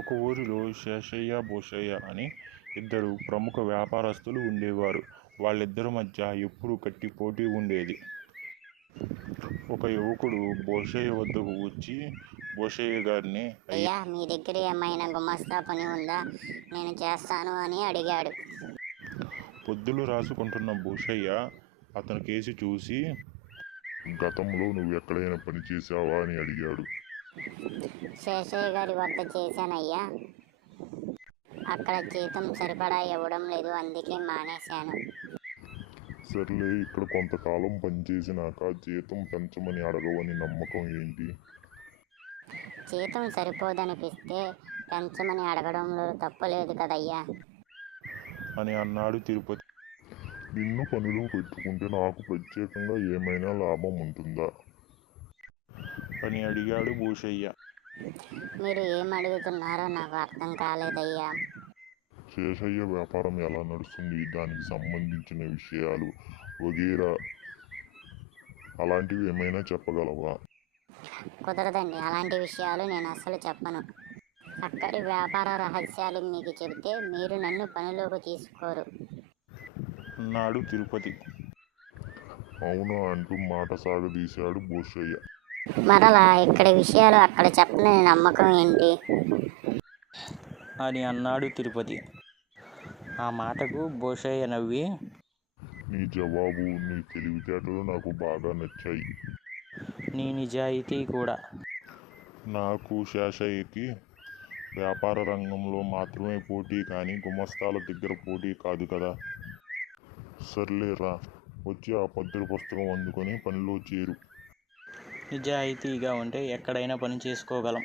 ఒక ఊరిలో శేషయ్య, భూషయ్య అని ఇద్దరు ప్రముఖ వ్యాపారస్తులు ఉండేవారు. వాళ్ళిద్దరి మధ్య ఎప్పుడూ గట్టి పోటీ ఉండేది. ఒక యువకుడు భూషయ్య వద్దకు వచ్చి భూషయ్య గారిని, అయ్యా, మీ దగ్గర ఏమైనా గుమస్తా పని ఉందా? నేను చేస్తాను అని అడిగాడు. పొద్దులు రాసుకుంటున్న భూషయ్య అతని కేసి చూసి, గతంలో నువ్వు ఎక్కడైనా పని చేసావా అని అడిగాడు. శేషయ్య గారి వద్ద చేశానయ్యా. అక్కడ జీతం సరిపడా ఇవ్వడం లేదు, అందుకే మానేశాను. సర్లే, ఇక్కడ కొంతకాలం పనిచేసినాక జీతం పెంచమని అడగవని నమ్మకం ఏంటి? జీతం సరిపోదనిపిస్తే పెంచమని అడగడంలో తప్పులేదు కదయ్యా అని అన్నాడు తిరుపతి. నిన్ను పనిలో పెట్టుకుంటే నాకు ప్రత్యేకంగా ఏమైనా లాభం ఉంటుందా అని అడిగాడు భూషయ్య. మీరు ఏం అడుగుతున్నారో నాకు అర్థం కాలేదయ్యా. శేషయ్య వ్యాపారం ఎలా నడుస్తుంది, దానికి సంబంధించిన విషయాలు వగేరా అలాంటివి ఏమైనా చెప్పగలవా? కుదరదండి, అలాంటి విషయాలు నేను అస్సలు చెప్పను. అక్కడి వ్యాపార రహస్యాలు మీకు చెబితే మీరు నన్ను పనిలోకి తీసుకోరు అన్నాడు తిరుపతి. అవునా అంటూ మాట సాగదీశాడు భూషయ్య. మరలా ఇక్కడి విషయాలు అక్కడ చెప్పని నమ్మకం ఏంటి అని అన్నాడు తిరుపతి. ఆ మాటకు భూషయ్య నవ్వి, నీ జవాబు, నీ తెలివితేటలు నాకు బాగా నచ్చాయి. నీ నిజాయితీ కూడా. నాకు శేషయ్యకి వ్యాపార రంగంలో మాత్రమే పోటీ, కానీ గుమస్తాల దగ్గర పోటీ కాదు కదా. సర్లేరా, వచ్చి ఆ పత్ర పుస్తకం అందుకొని పనిలో చేరు. నిజాయితీగా ఉంటే ఎక్కడైనా పని చేసుకోగలం.